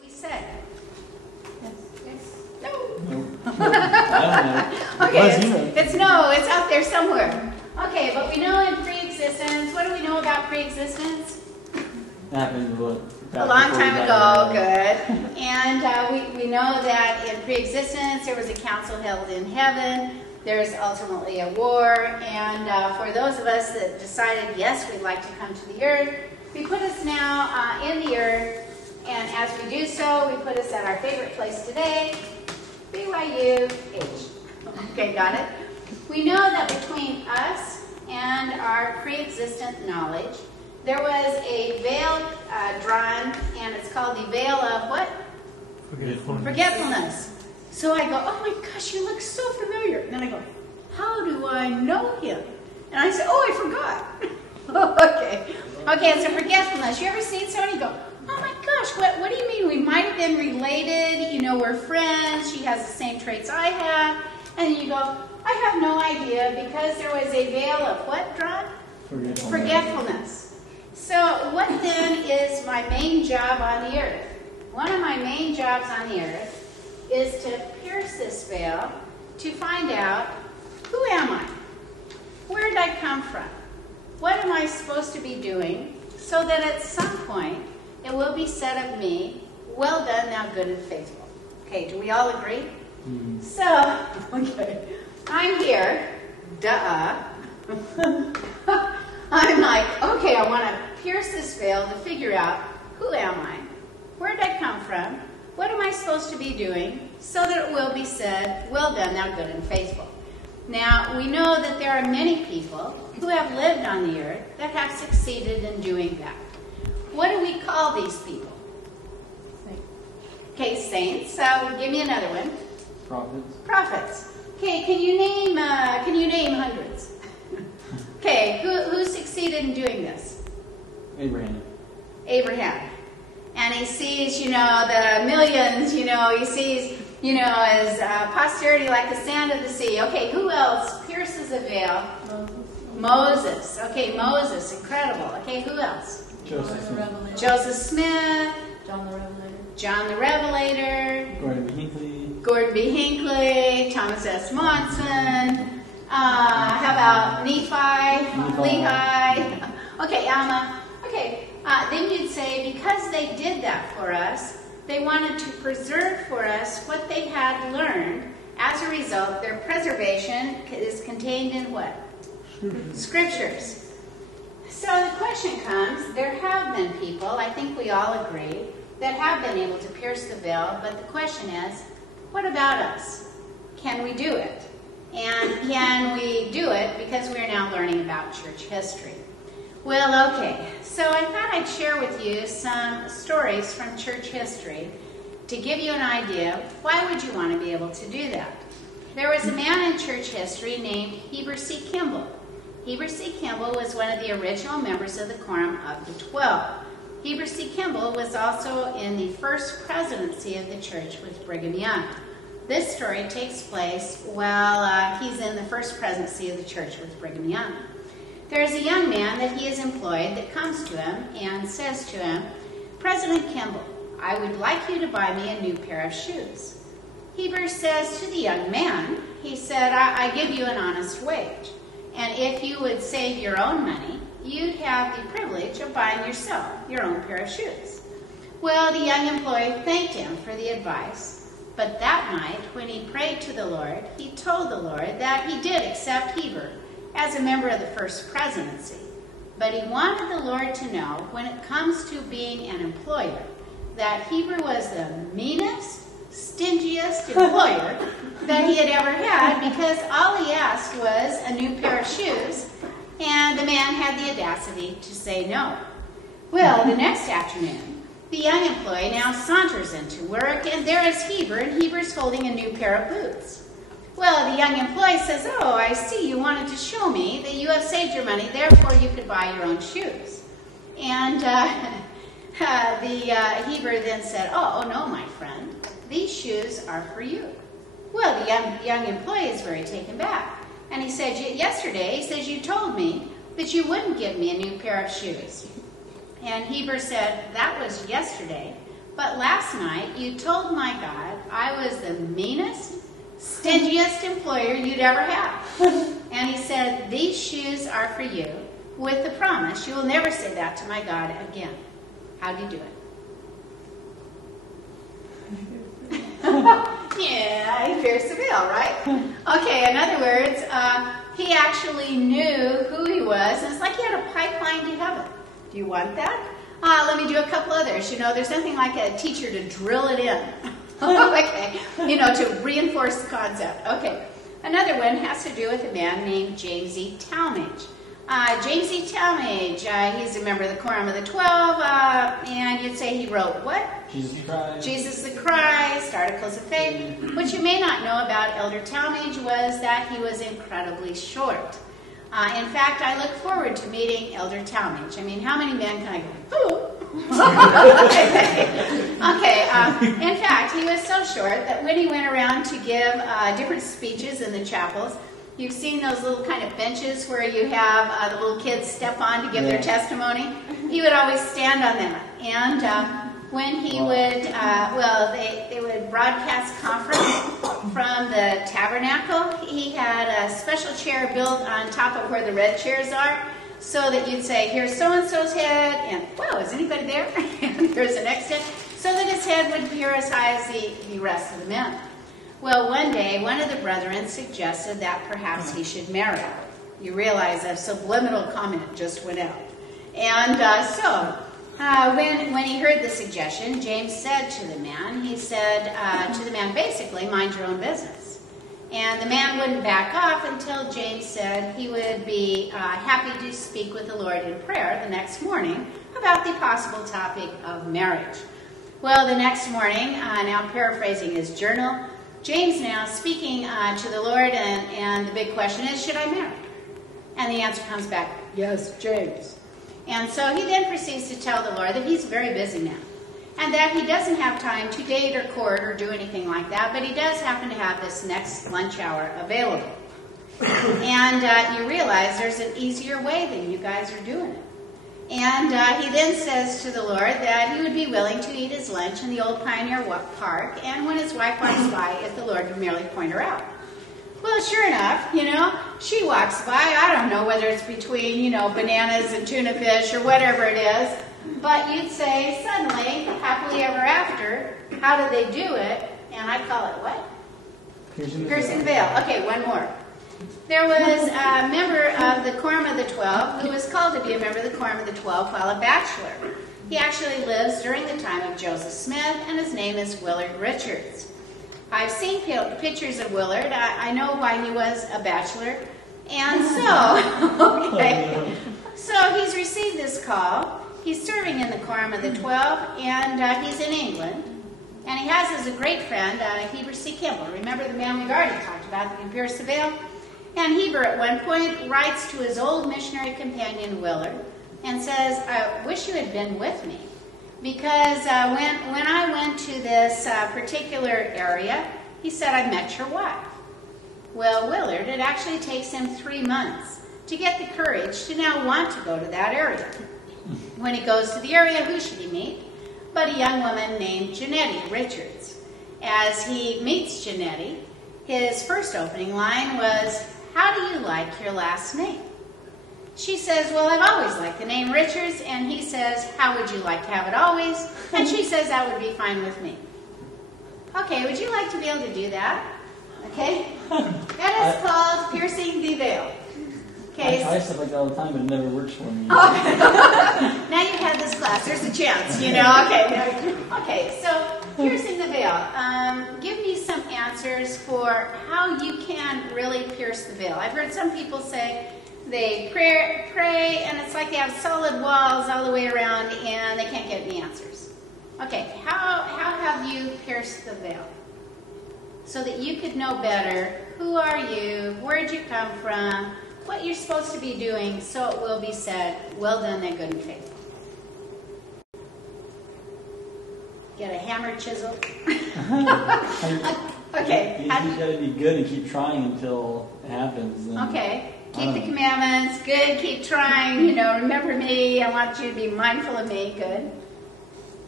We said. Yes. Yes. No. No. I don't know. Okay, it's no, it's out there somewhere. Okay, but we know in pre-existence, what do we know about pre-existence? It happened what? A long time ago, good. And we know that in pre-existence there was a council held in heaven. There's ultimately a war. And for those of us that decided, yes, we'd like to come to the earth, we put us now in the earth. And as we do so, we put us at our favorite place today, BYUH. Okay, got it? We know that between us and our pre-existent knowledge, there was a veil drawn, and it's called the veil of what? Forgetfulness. So I go, oh my gosh, you look so familiar. And then I go, how do I know him? And I say, oh, I forgot. Okay. Okay, it's a forgetfulness. You ever seen somebody go, oh my gosh, what do you mean? We might have been related. You know, we're friends. She has the same traits I have. And you go, I have no idea, because there was a veil of what drawn? Forgetfulness. So what then is my main job on the earth? One of my main jobs on the earth is to pierce this veil to find out, who am I? Where did I come from? What am I supposed to be doing, so that at some point it will be said of me, well done, thou good and faithful. Okay, do we all agree? Mm-hmm. So, okay, I'm here, duh. I'm like, okay, I want to pierce this veil to figure out, who am I? Where did I come from? What am I supposed to be doing, so that it will be said, well done, thou good and faithful. Now, we know that there are many people who have lived on the earth that have succeeded in doing that. What do we call these people? Okay, saints. Give me another one. Prophets. Prophets. Okay, can you name hundreds? Okay, who succeeded in doing this? Abraham. And he sees, the millions, he sees, as posterity like the sand of the sea. Okay, who else pierces the veil? Moses. Okay, Moses, incredible. Okay, who else? Joseph Smith. John the Revelator. Gordon B. Hinckley. Thomas S. Monson. How about Nephi? Lehi. Okay, Alma. Okay, then you'd say, because they did that for us, they wanted to preserve for us what they had learned. As a result, their preservation is contained in what? Scriptures. So the question comes, there have been people, I think we all agree, that have been able to pierce the veil, but the question is, what about us? Can we do it? And can we do it because we're now learning about church history? Well, okay, so I thought I'd share with you some stories from church history to give you an idea of why would you want to be able to do that. There was a man in church history named Heber C. Kimball. Heber C. Kimball was one of the original members of the Quorum of the 12. Heber C. Kimball was also in the first presidency of the church with Brigham Young. This story takes place while he's in the first presidency of the church with Brigham Young. There's a young man that he has employed that comes to him and says to him, President Kimball, I would like you to buy me a new pair of shoes. Heber says to the young man, he said, I give you an honest wage. And if you would save your own money, you'd have the privilege of buying yourself your own pair of shoes. Well, the young employee thanked him for the advice, but that night when he prayed to the Lord, he told the Lord that he did accept Heber as a member of the first presidency. But he wanted the Lord to know, when it comes to being an employer, that Heber was the meanest, stingiest employer that he had ever had, because all he asked was a new pair of shoes, and the man had the audacity to say no. Well, the next afternoon, the young employee now saunters into work, and there is Heber, and Heber's holding a new pair of boots. Well, the young employee says, oh, I see, you wanted to show me that you have saved your money, therefore you could buy your own shoes. And Heber then said, oh, no, my friend, these shoes are for you. Well, the young employee is very taken back. And he said, yesterday, he says, you told me that you wouldn't give me a new pair of shoes. And Heber said, that was yesterday, But last night you told my God I was the meanest, stingiest employer you'd ever have. And he said, these shoes are for you, with the promise you will never say that to my God again. How do you do it? Yeah, he pierced the veil, right? Okay, in other words, he actually knew who he was, and it's like he had a pipeline to heaven. Do you want that? Let me do a couple others. You know, there's nothing like a teacher to drill it in. Okay, you know, to reinforce the concept. Okay, another one has to do with a man named James E. Talmage. James E. Talmage, he's a member of the Quorum of the 12, and you'd say he wrote what? Jesus Christ. Jesus the Christ, Articles of Faith. What you may not know about Elder Talmage was that he was incredibly short. In fact, I look forward to meeting Elder Talmage. I mean, how many men can I go, ooh? Okay, in fact, he was so short that when he went around to give different speeches in the chapels, you've seen those little kind of benches where you have the little kids step on to give their testimony. He would always stand on that. And when he would, they would broadcast conference from the tabernacle. He had a special chair built on top of where the red chairs are, so that you'd say, here's so-and-so's head, and, wow, is anybody there? And here's the next head, so that his head would appear as high as the rest of the men. Well, one day, one of the brethren suggested that perhaps he should marry. You realize a subliminal comment just went out. And when he heard the suggestion, James said to the man, basically, mind your own business. And the man wouldn't back off until James said he would be happy to speak with the Lord in prayer the next morning about the possible topic of marriage. Well, the next morning, now paraphrasing his journal, James now speaking to the Lord, and the big question is, should I marry? And the answer comes back, yes, James. And so he then proceeds to tell the Lord that he's very busy now, and that he doesn't have time to date or court or do anything like that, but he does happen to have this next lunch hour available. And you realize there's an easier way than you guys are doing it. And he then says to the Lord that he would be willing to eat his lunch in the old Pioneer Park, and when his wife walks by, if the Lord would merely point her out. Well, sure enough, you know, she walks by. I don't know whether it's between, you know, bananas and tuna fish or whatever it is, but you'd say suddenly, happily ever after, how do they do it? And I call it what? Piercing the veil. Okay, one more. There was a member of the Quorum of the 12 who was called to be a member of the Quorum of the 12 while a bachelor. He actually lives during the time of Joseph Smith, and his name is Willard Richards. I've seen pictures of Willard. I know why he was a bachelor. And so, okay. So he's received this call. He's serving in the Quorum of the 12, and he's in England. And he has as a great friend Heber C. Kimball. Remember the man we've already talked about that can pierce the veil? And Heber at one point writes to his old missionary companion Willard and says, I wish you had been with me. Because when I went to this particular area, he said, I met your wife. Well, Willard, it actually takes him 3 months to get the courage to now want to go to that area. When he goes to the area, who should he meet? But a young woman named Janetti Richards. As he meets Janetti, his first opening line was, how do you like your last name? She says, well, I've always liked the name Richards. And he says, how would you like to have it always? And she says, that would be fine with me. Okay, would you like to be able to do that? Okay? That is called piercing the veil. Okay. I try stuff like that all the time, but it never works for me. Okay. Now you've had this class. There's a chance, you know. Okay. Okay, so piercing the veil. Give me some answers for how you can really pierce the veil. I've heard some people say they pray, and it's like they have solid walls all the way around, and they can't get any answers. Okay, how have you pierced the veil? So that you could know better, who are you, where'd you come from, what you're supposed to be doing, so it will be said, well done, thy good and faithful. Get a hammer, chisel. Okay. You got to be good and keep trying until it happens. Okay. Keep the commandments. Good. Keep trying. You know, remember me. I want you to be mindful of me. Good.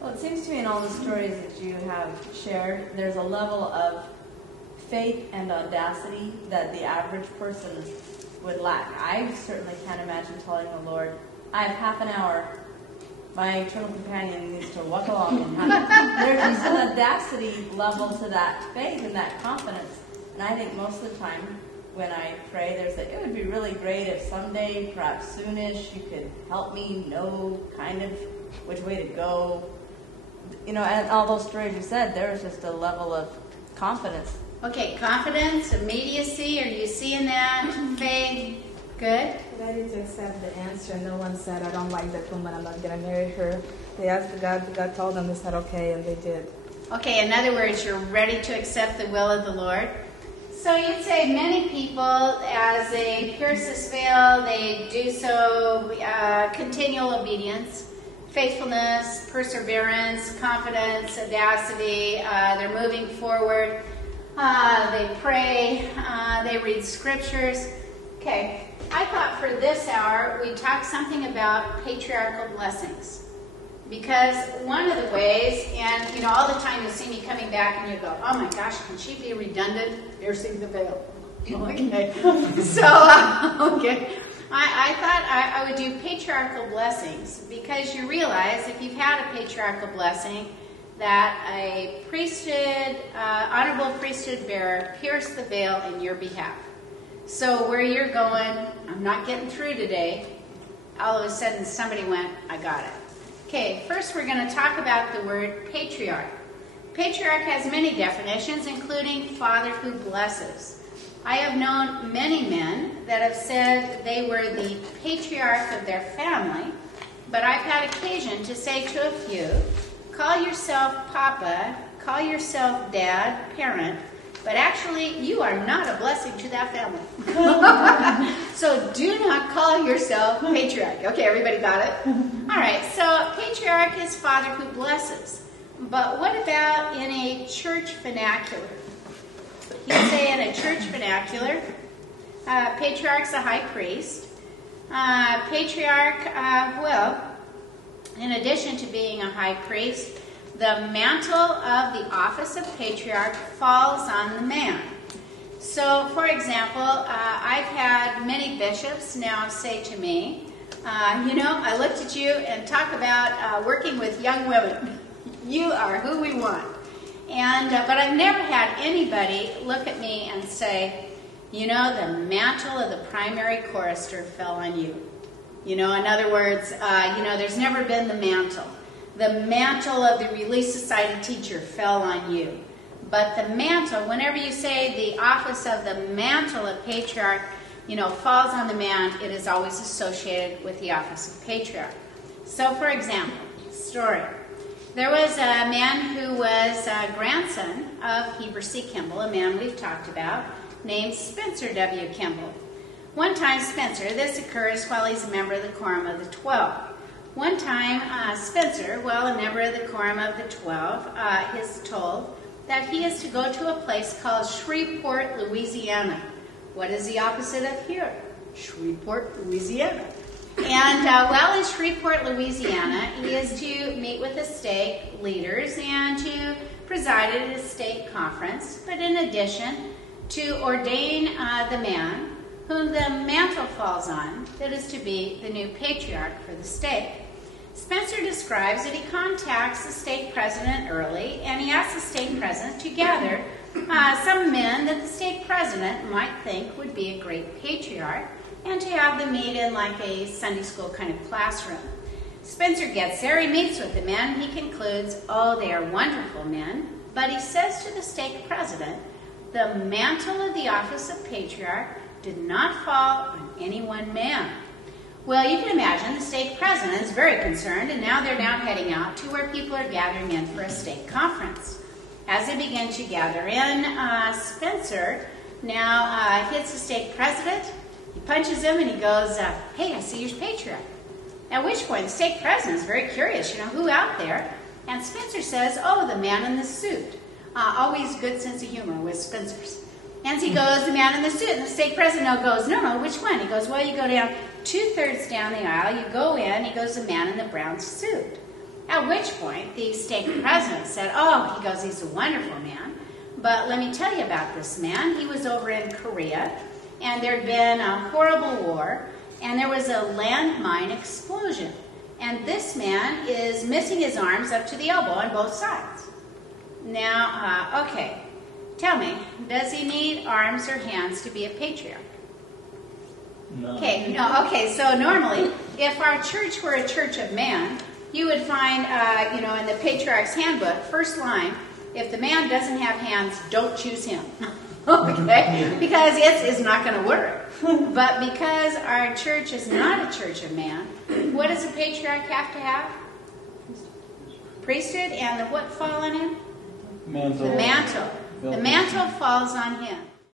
Well, it seems to me in all the stories that you have shared, there's a level of faith and audacity that the average person would lack. I certainly can't imagine telling the Lord, I have half an hour. My eternal companion needs to walk along. There's just an audacity level to that faith and that confidence. And I think most of the time when I pray, it would be really great if someday, perhaps soonish, you could help me know kind of which way to go. You know, and all those stories you said, there was just a level of confidence. Okay, confidence, immediacy, are you seeing that? Faith, good? Ready to accept the answer. No one said, I don't like that woman, I'm not going to marry her. They asked God told them, they said, okay, and they did. Okay, in other words, you're ready to accept the will of the Lord. So you'd say many people, as they pierce this veil, they do so continual obedience, faithfulness, perseverance, confidence, audacity. They're moving forward. They pray. They read scriptures. Okay, I thought for this hour we'd talk something about patriarchal blessings. Because one of the ways, and you know, all the time you'll see me coming back and you go, oh my gosh, can she be redundant? Piercing the veil. Okay. So, okay. I thought I would do patriarchal blessings because you realize if you've had a patriarchal blessing that a priesthood, honorable priesthood bearer pierced the veil in your behalf. So where you're going, I'm not getting through today, all of a sudden somebody went, I got it. Okay, first we're going to talk about the word patriarch. Patriarch has many definitions, including father who blesses. I have known many men that have said they were the patriarch of their family, but I've had occasion to say to a few, call yourself papa, call yourself dad, parent, but actually you are not a blessing to that family. So do not call yourself patriarch. Okay, everybody got it? All right, so patriarch is father who blesses. But what about in a church vernacular? You say in a church vernacular, patriarch's a high priest. Patriarch, well, in addition to being a high priest, the mantle of the office of patriarch falls on the man. So, for example, I've had many bishops now say to me, you know, I looked at you and talk about working with young women. You are who we want. And but I've never had anybody look at me and say, you know, the mantle of the primary chorister fell on you. You know, in other words, you know, there's never been the mantle. The mantle of the Relief Society teacher fell on you. But the mantle, whenever you say the office of the mantle of patriarch, you know, falls on the man, it is always associated with the office of patriarch. So, for example, story. There was a man who was a grandson of Heber C. Kimball, a man we've talked about, named Spencer W. Kimball. One time, Spencer, this occurs while he's a member of the Quorum of the 12. One time, Spencer, well, a member of the Quorum of the 12, is told that he is to go to a place called Shreveport, Louisiana. What is the opposite of here? Shreveport, Louisiana. And while in Shreveport, Louisiana, he is to meet with the stake leaders and to preside at a stake conference, but in addition, to ordain the man whom the mantle falls on, that is to be the new patriarch for the stake. Spencer describes that he contacts the stake president early, and he asks the stake president to gather some men that the stake president might think would be a great patriarch, and to have them meet in like a Sunday school kind of classroom. Spencer gets there, he meets with the men, he concludes, oh, they are wonderful men, but he says to the stake president, the mantle of the office of patriarch did not fall on any one man. Well, you can imagine the stake president is very concerned, and now they're now heading out to where people are gathering in for a stake conference. As they begin to gather in, Spencer now hits the stake president. He punches him and he goes, hey, I see your patriarch. At which point the stake president is very curious, you know, who out there? And Spencer says, oh, the man in the suit. Always good sense of humor with Spencer's. And he goes, the man in the suit. And the stake president goes, no, which one? He goes, well, you go down 2/3 down the aisle, you go in, he goes, the man in the brown suit. At which point, the stake president said, oh, he goes, he's a wonderful man. But let me tell you about this man. He was over in Korea, and there had been a horrible war, and there was a landmine explosion. And this man is missing his arms up to the elbow on both sides. Now, okay, tell me, does he need arms or hands to be a patriarch? No. Okay, no, okay, so normally, if our church were a church of man, you would find, in the Patriarch's Handbook, first line, if the man doesn't have hands, don't choose him. Okay? Because it's not going to work. But because our church is not a church of man, what does a patriarch have to have? Priesthood, and what fall on him? Mantle. The mantle. The mantle falls on him.